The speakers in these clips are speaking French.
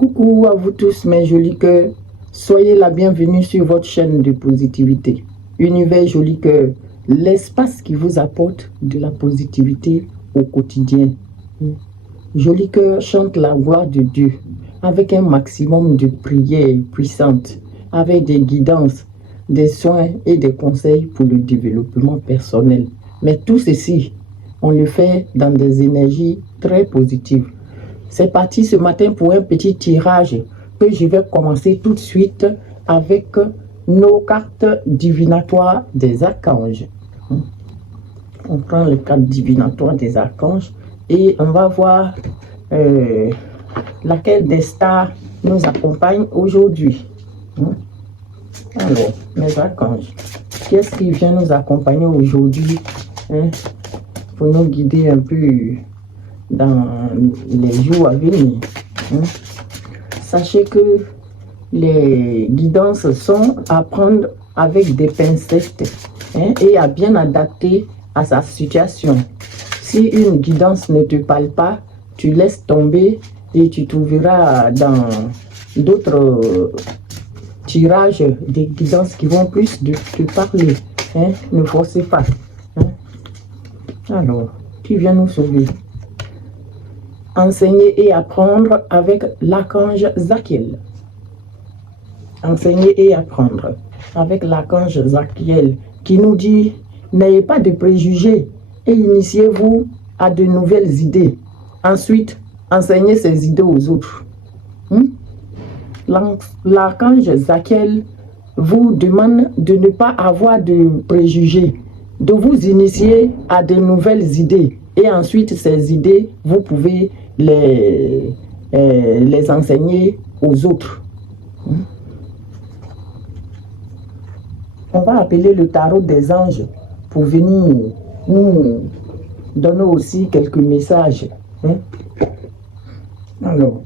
Coucou à vous tous mes jolis cœurs, soyez la bienvenue sur votre chaîne de positivité. Univers Joli Cœur, l'espace qui vous apporte de la positivité au quotidien. Joli Cœur chante la gloire de Dieu avec un maximum de prières puissantes, avec des guidances, des soins et des conseils pour le développement personnel. Mais tout ceci, on le fait dans des énergies très positives. C'est parti ce matin pour un petit tirage que je vais commencer tout de suite avec nos cartes divinatoires des archanges. On prend les cartes divinatoires des archanges et on va voir laquelle des stars nous accompagne aujourd'hui. Alors, mes archanges, qu'est-ce qui vient nous accompagner aujourd'hui pour nous guider un peu dans les jours à venir. Sachez que les guidances sont à prendre avec des pincettes et à bien adapter à sa situation. Si une guidance ne te parle pas, tu laisses tomber et tu trouveras dans d'autres tirages des guidances qui vont plus te parler. Ne forcez pas. Alors, qui vient nous sauver? Enseigner et apprendre avec l'archange Zachiel. Enseigner et apprendre avec l'archange Zachiel qui nous dit: n'ayez pas de préjugés et initiez-vous à de nouvelles idées. Ensuite, enseignez ces idées aux autres. L'archange Zachiel vous demande de ne pas avoir de préjugés, de vous initier à de nouvelles idées. Et ensuite, ces idées, vous pouvez les enseigner aux autres. On va appeler le tarot des anges pour venir nous donner aussi quelques messages. Alors,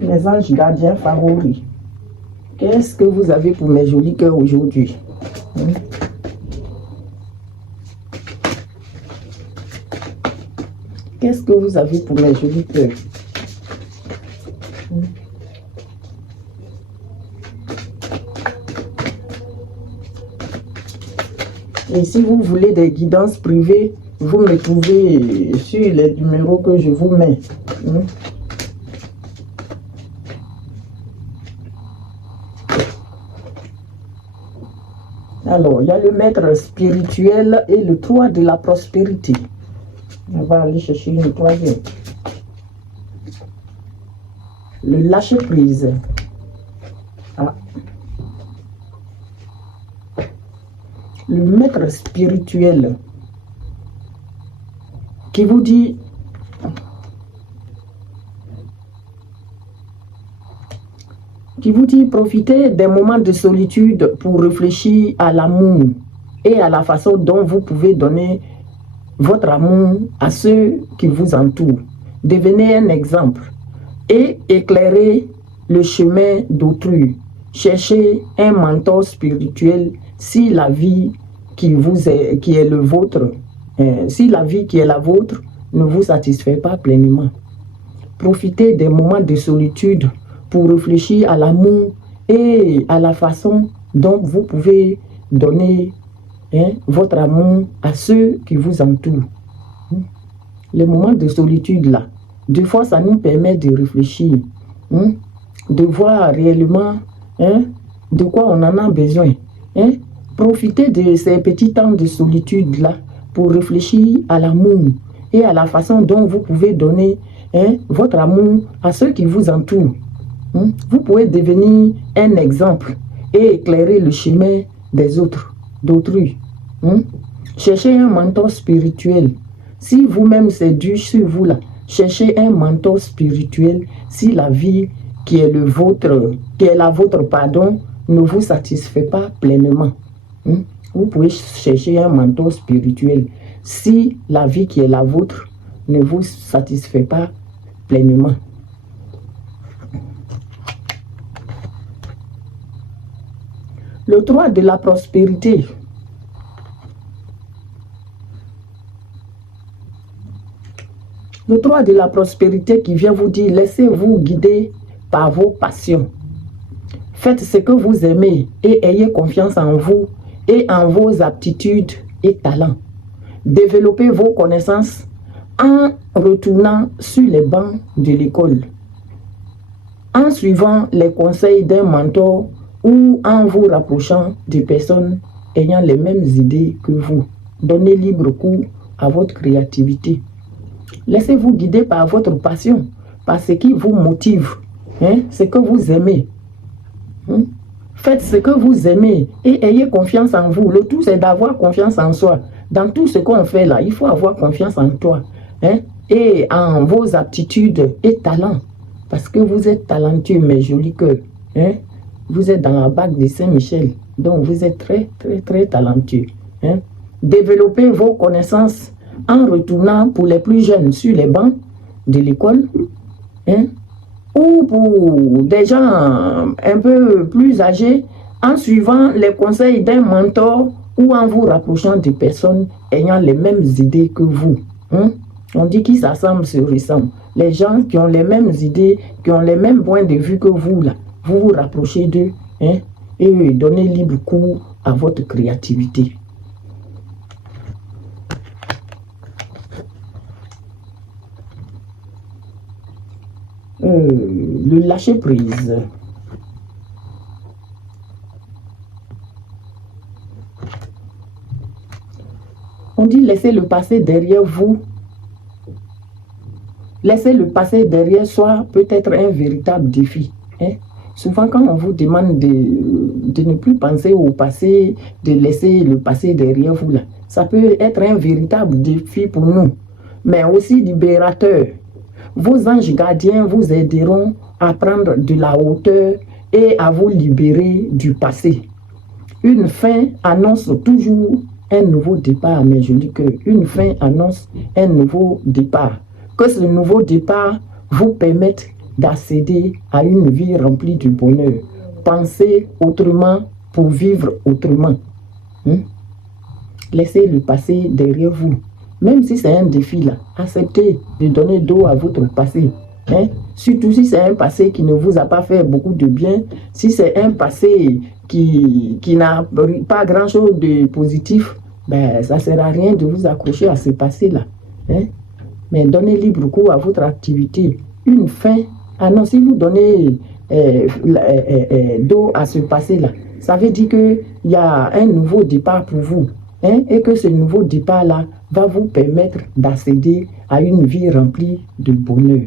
les anges gardiens favoris, qu'est-ce que vous avez pour mes jolis cœurs aujourd'hui? Qu'est-ce que vous avez pour mes jolis cœurs? Et si vous voulez des guidances privées, vous me trouvez sur les numéros que je vous mets. Alors, il y a le maître spirituel et le 3 de la prospérité. On va aller chercher une troisième. Le lâcher-prise. Le maître spirituel qui vous dit profitez des moments de solitude pour réfléchir à l'amour et à la façon dont vous pouvez donner votre amour à ceux qui vous entourent. Devenez un exemple et éclairez le chemin d'autrui. Cherchez un mentor spirituel si la vie qui est la vôtre ne vous satisfait pas pleinement. Profitez des moments de solitude pour réfléchir à l'amour et à la façon dont vous pouvez donner votre amour à ceux qui vous entourent. Les moments de solitude là, des fois ça nous permet de réfléchir, de voir réellement de quoi on en a besoin. Profitez de ces petits temps de solitude là pour réfléchir à l'amour et à la façon dont vous pouvez donner votre amour à ceux qui vous entourent. Vous pouvez devenir un exemple et éclairer le chemin des autres, d'autrui. Cherchez un mentor spirituel. Si vous-même c'est dur sur vous là, cherchez un mentor spirituel si la vie qui est la vôtre, pardon, ne vous satisfait pas pleinement. Vous pouvez chercher un mentor spirituel si la vie qui est la vôtre ne vous satisfait pas pleinement. Le 3 de la prospérité. Le 3 de la prospérité qui vient vous dire, laissez-vous guider par vos passions. Faites ce que vous aimez et ayez confiance en vous et en vos aptitudes et talents. Développez vos connaissances en retournant sur les bancs de l'école, en suivant les conseils d'un mentor ou en vous rapprochant de personnes ayant les mêmes idées que vous. Donnez libre cours à votre créativité. Laissez-vous guider par votre passion, par ce qui vous motive, ce que vous aimez. Faites ce que vous aimez et ayez confiance en vous. Le tout, c'est d'avoir confiance en soi. Dans tout ce qu'on fait là, il faut avoir confiance en toi et en vos aptitudes et talents. Parce que vous êtes talentueux, mes jolis cœurs. Vous êtes dans la bague de Saint-Michel. Donc, vous êtes très, très, très talentueux. Développez vos connaissances en retournant pour les plus jeunes sur les bancs de l'école. Ou pour des gens un peu plus âgés, en suivant les conseils d'un mentor ou en vous rapprochant de personnes ayant les mêmes idées que vous. On dit qu'ils s'assemblent se ressemblent. Les gens qui ont les mêmes idées, qui ont les mêmes points de vue que vous, là, vous vous rapprochez d'eux et donnez libre cours à votre créativité. Le lâcher prise. On dit laissez le passé derrière vous. Laisser le passé derrière soi peut être un véritable défi. Souvent, quand on vous demande de ne plus penser au passé, de laisser le passé derrière vous, là, ça peut être un véritable défi pour nous, mais aussi libérateur. Vos anges gardiens vous aideront à prendre de la hauteur et à vous libérer du passé. Une fin annonce toujours un nouveau départ, mes jolis cœurs. Une fin annonce un nouveau départ. Que ce nouveau départ vous permette d'accéder à une vie remplie de bonheur. Pensez autrement pour vivre autrement. Laissez le passé derrière vous. Même si c'est un défi là, acceptez de donner dos à votre passé. Surtout si c'est un passé qui ne vous a pas fait beaucoup de bien, si c'est un passé qui n'a pas grand-chose de positif, ça ne sert à rien de vous accrocher à ce passé-là. Mais donnez libre cours à votre activité. Une fin, non, si vous donnez dos à ce passé-là, ça veut dire qu'il y a un nouveau départ pour vous. Et que ce nouveau départ-là va vous permettre d'accéder à une vie remplie de bonheur.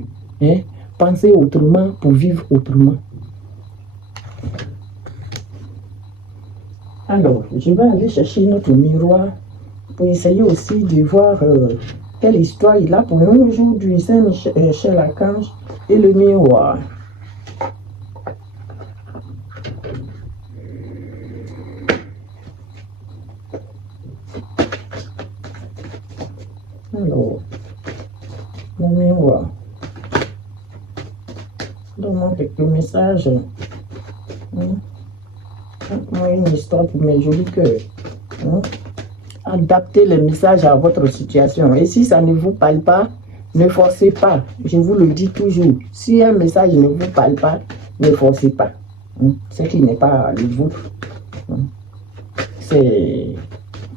Pensez autrement pour vivre autrement. Alors, je vais aller chercher notre miroir pour essayer aussi de voir quelle histoire il a pour nous aujourd'hui. Saint-Michel Archange et le miroir. Alors, le miroir. Donne-moi quelques messages. Moi une histoire pour mes jolis cœurs. Adaptez les messages à votre situation. Et si ça ne vous parle pas, ne forcez pas. Je vous le dis toujours. Si un message ne vous parle pas, ne forcez pas. Ce qui n'est pas le vôtre. C'est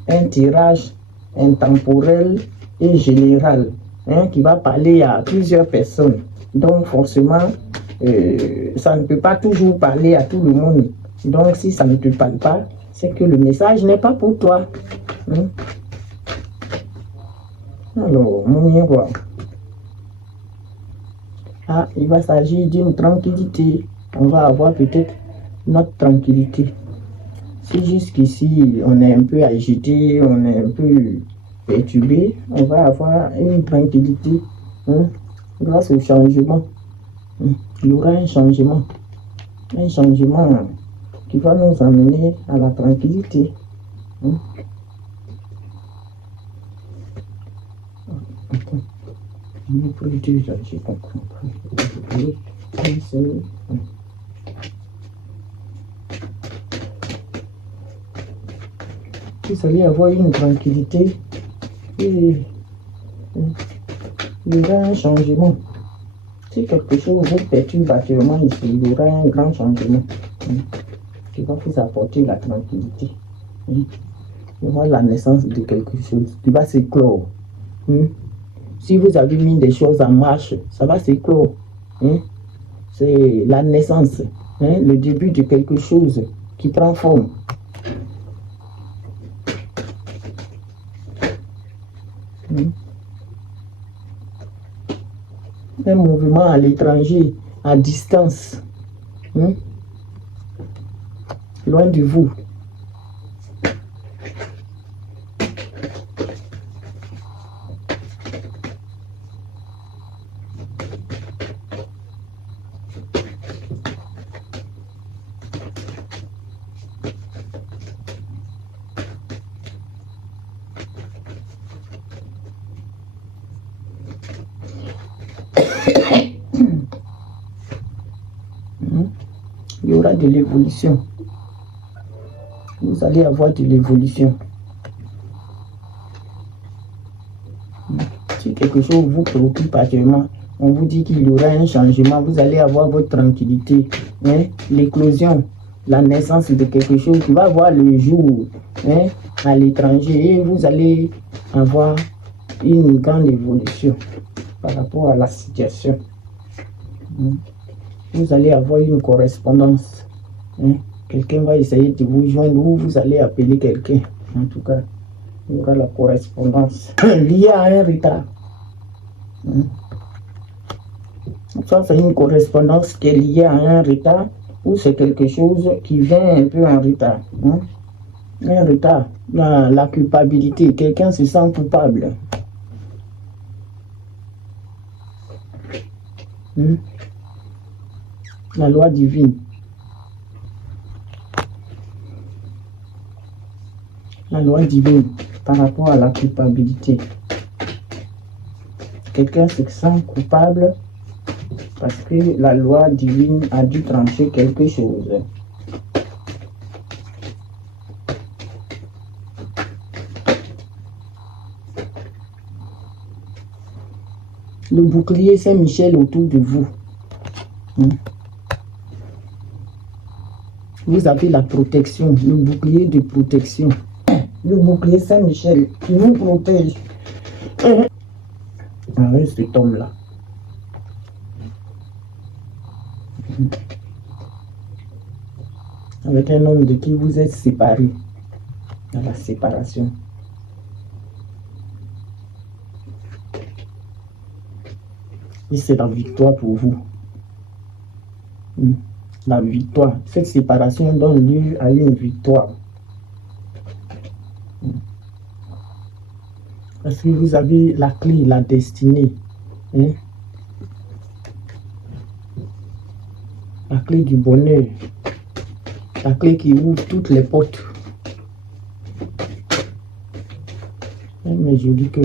un tirage intemporel et général qui va parler à plusieurs personnes. Donc forcément, ça ne peut pas toujours parler à tout le monde. Donc si ça ne te parle pas, c'est que le message n'est pas pour toi. Alors, mon miroir. Il va s'agir d'une tranquillité. On va avoir peut-être notre tranquillité. Si jusqu'ici, on est un peu agité, on est un peu perturbé, on va avoir une tranquillité grâce au changement. Il y aura un changement qui va nous amener à la tranquillité. J'ai pas compris. Vous allez avoir une tranquillité et Il y aura un changement. Si quelque chose vous perturbe actuellement ici, il y aura un grand changement qui va vous apporter la tranquillité. Il y aura la naissance de quelque chose qui va s'éclore. Si vous avez mis des choses en marche, ça va s'éclore. C'est la naissance, le début de quelque chose qui prend forme. Un mouvement à l'étranger, à distance, loin de vous. Il y aura de l'évolution. Vous allez avoir de l'évolution. Si quelque chose vous préoccupe actuellement, on vous dit qu'il y aura un changement, vous allez avoir votre tranquillité. L'éclosion, la naissance de quelque chose qui va avoir le jour à l'étranger et vous allez avoir une grande évolution par rapport à la situation. Vous allez avoir une correspondance. Quelqu'un va essayer de vous joindre ou vous allez appeler quelqu'un. En tout cas, il y aura la correspondance liée à un retard. Ça, c'est une correspondance qui est liée à un retard ou c'est quelque chose qui vient un peu en retard. Un retard, la culpabilité. Quelqu'un se sent coupable. La loi divine. La loi divine par rapport à la culpabilité. Quelqu'un se sent coupable parce que la loi divine a dû trancher quelque chose. Le bouclier Saint-Michel autour de vous. Vous avez la protection, le bouclier de protection. Le bouclier Saint-Michel qui vous protège. Avec cet homme-là. Avec un homme de qui vous êtes séparés. Dans la séparation. Et c'est la victoire pour vous. La victoire. Cette séparation donne lieu à une victoire. Parce que vous avez la clé, la destinée. La clé du bonheur. La clé qui ouvre toutes les portes. Mais je dis que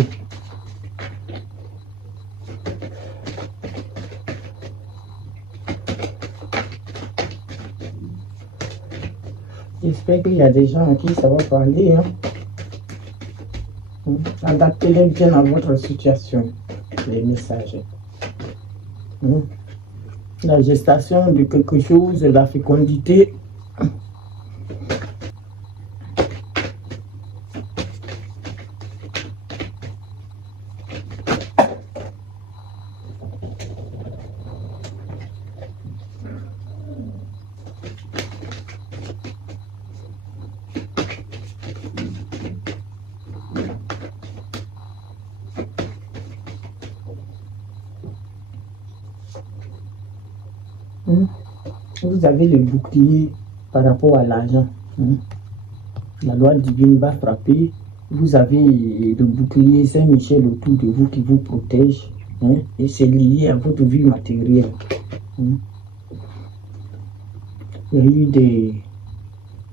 j'espère qu'il y a des gens à qui ça va parler. Adaptez-les bien à votre situation, les messages. La gestation de quelque chose, la fécondité. Vous avez le bouclier par rapport à l'argent. La loi divine va frapper. Vous avez le bouclier Saint-Michel autour de vous qui vous protège. Et c'est lié à votre vie matérielle. Il y a eu des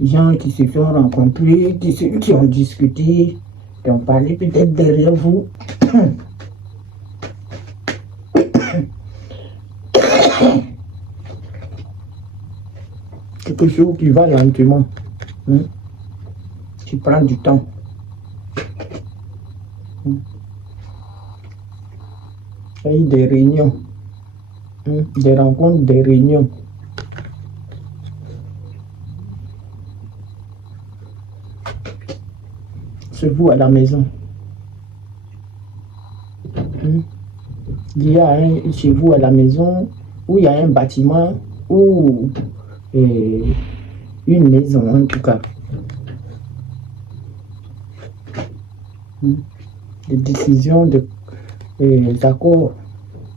gens qui se sont rencontrés, qui ont discuté, qui ont parlé peut-être derrière vous. Quelque chose qui va lentement, qui prend du temps. Il y a eu des réunions, des rencontres, des réunions. Chez vous à la maison. Il y a chez vous à la maison où il y a un bâtiment ou une maison en tout cas. Des décisions, des accords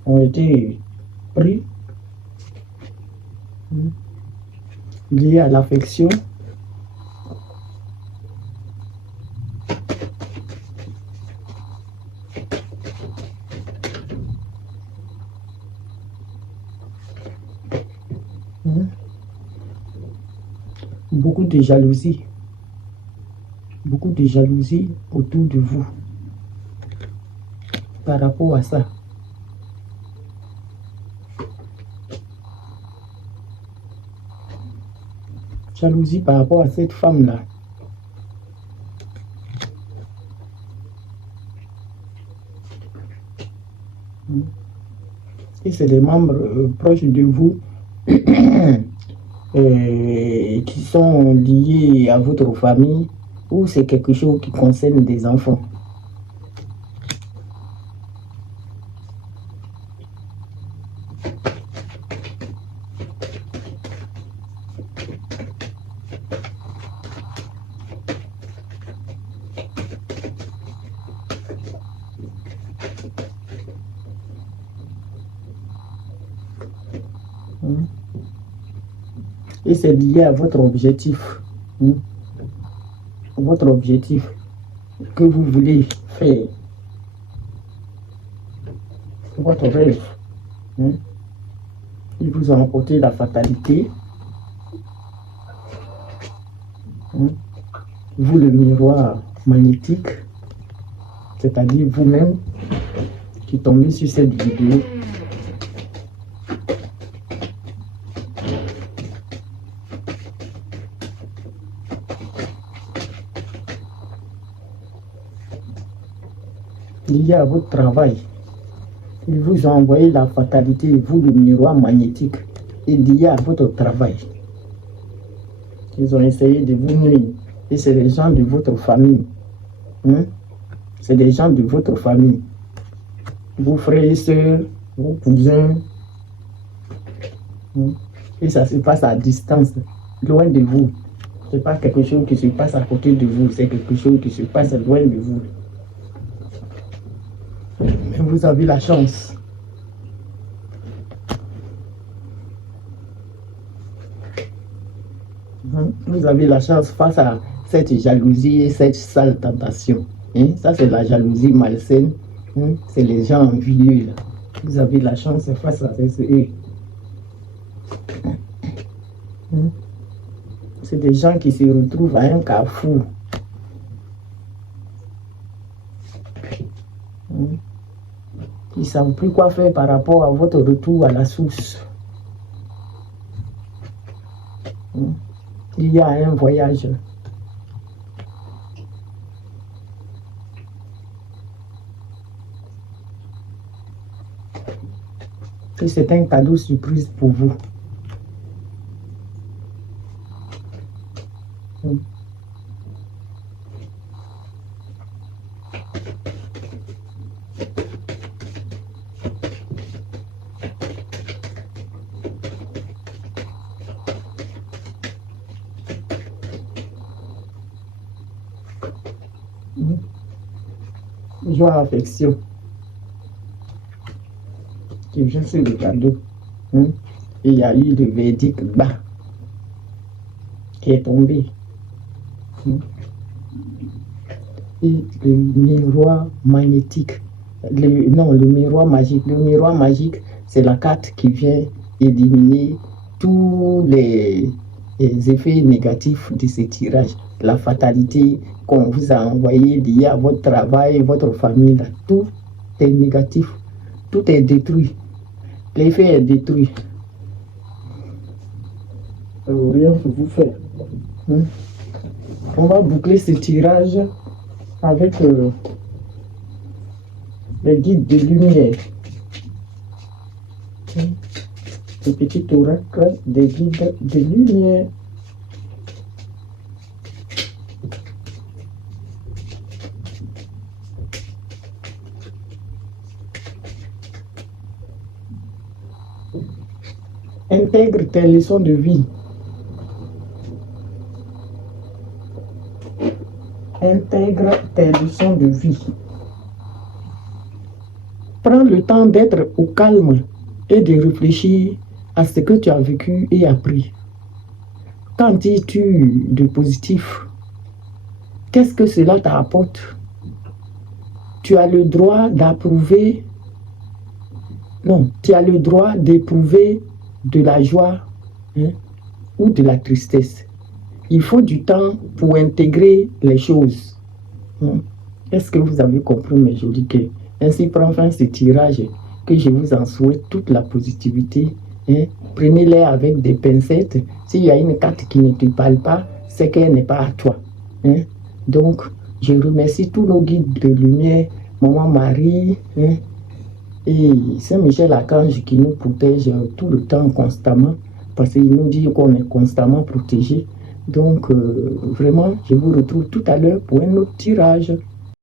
ont été pris liés à l'affection. Beaucoup de jalousie autour de vous par rapport à ça. Jalousie par rapport à cette femme-là. Et c'est des membres proches de vous qui sont liés à votre famille ou c'est quelque chose qui concerne des enfants. Et c'est lié à votre objectif. Votre objectif que vous voulez faire. Votre rêve. Ils vous ont apporté la fatalité. Vous, le miroir magnétique, c'est-à-dire vous-même qui tombez sur cette vidéo. Lié à votre travail, ils vous ont envoyé la fatalité, vous le miroir magnétique, et lié à votre travail. Ils ont essayé de vous nuire, et c'est les gens de votre famille. C'est des gens de votre famille. Vos frères et sœurs, vos cousins. Et ça se passe à distance, loin de vous. Ce n'est pas quelque chose qui se passe à côté de vous, c'est quelque chose qui se passe loin de vous. Mais vous avez la chance. Vous avez la chance face à cette jalousie et cette sale tentation. Ça, c'est la jalousie malsaine. C'est les gens envieux. Là. Vous avez la chance face à eux. C'est des gens qui se retrouvent à un carrefour. Ils ne savent plus quoi faire par rapport à votre retour à la source. Il y a un voyage. Et c'est un cadeau surprise pour vous. Joie, affection. Qui vient sur le cadeau. Et il y a eu le verdict bas qui est tombé. Et le miroir magnétique. Le miroir magique. Le miroir magique, c'est la carte qui vient éliminer tous les effets négatifs de ce tirage. La fatalité qu'on vous a envoyée liée à votre travail, votre famille, là, tout est négatif. Tout est détruit. L'effet est détruit. Rien pour vous faire. On va boucler ce tirage avec les guides de lumière. Le petit oracle des guides de lumière. Intègre tes leçons de vie. Intègre tes leçons de vie. Prends le temps d'être au calme et de réfléchir à ce que tu as vécu et appris. Qu'en dis-tu de positif? Qu'est-ce que cela t'apporte? Tu as le droit d'approuver. Non, tu as le droit d'éprouver de la joie ou de la tristesse. Il faut du temps pour intégrer les choses. Est-ce que vous avez compris, mes jolis cœurs? Ainsi prend fin ce tirage, que je vous en souhaite toute la positivité. Prenez-les avec des pincettes. S'il y a une carte qui ne te parle pas, c'est qu'elle n'est pas à toi. Donc, je remercie tous nos guides de lumière, Maman Marie, et Saint-Michel-Archange qui nous protège tout le temps, constamment, parce qu'il nous dit qu'on est constamment protégé. Donc, vraiment, je vous retrouve tout à l'heure pour un autre tirage.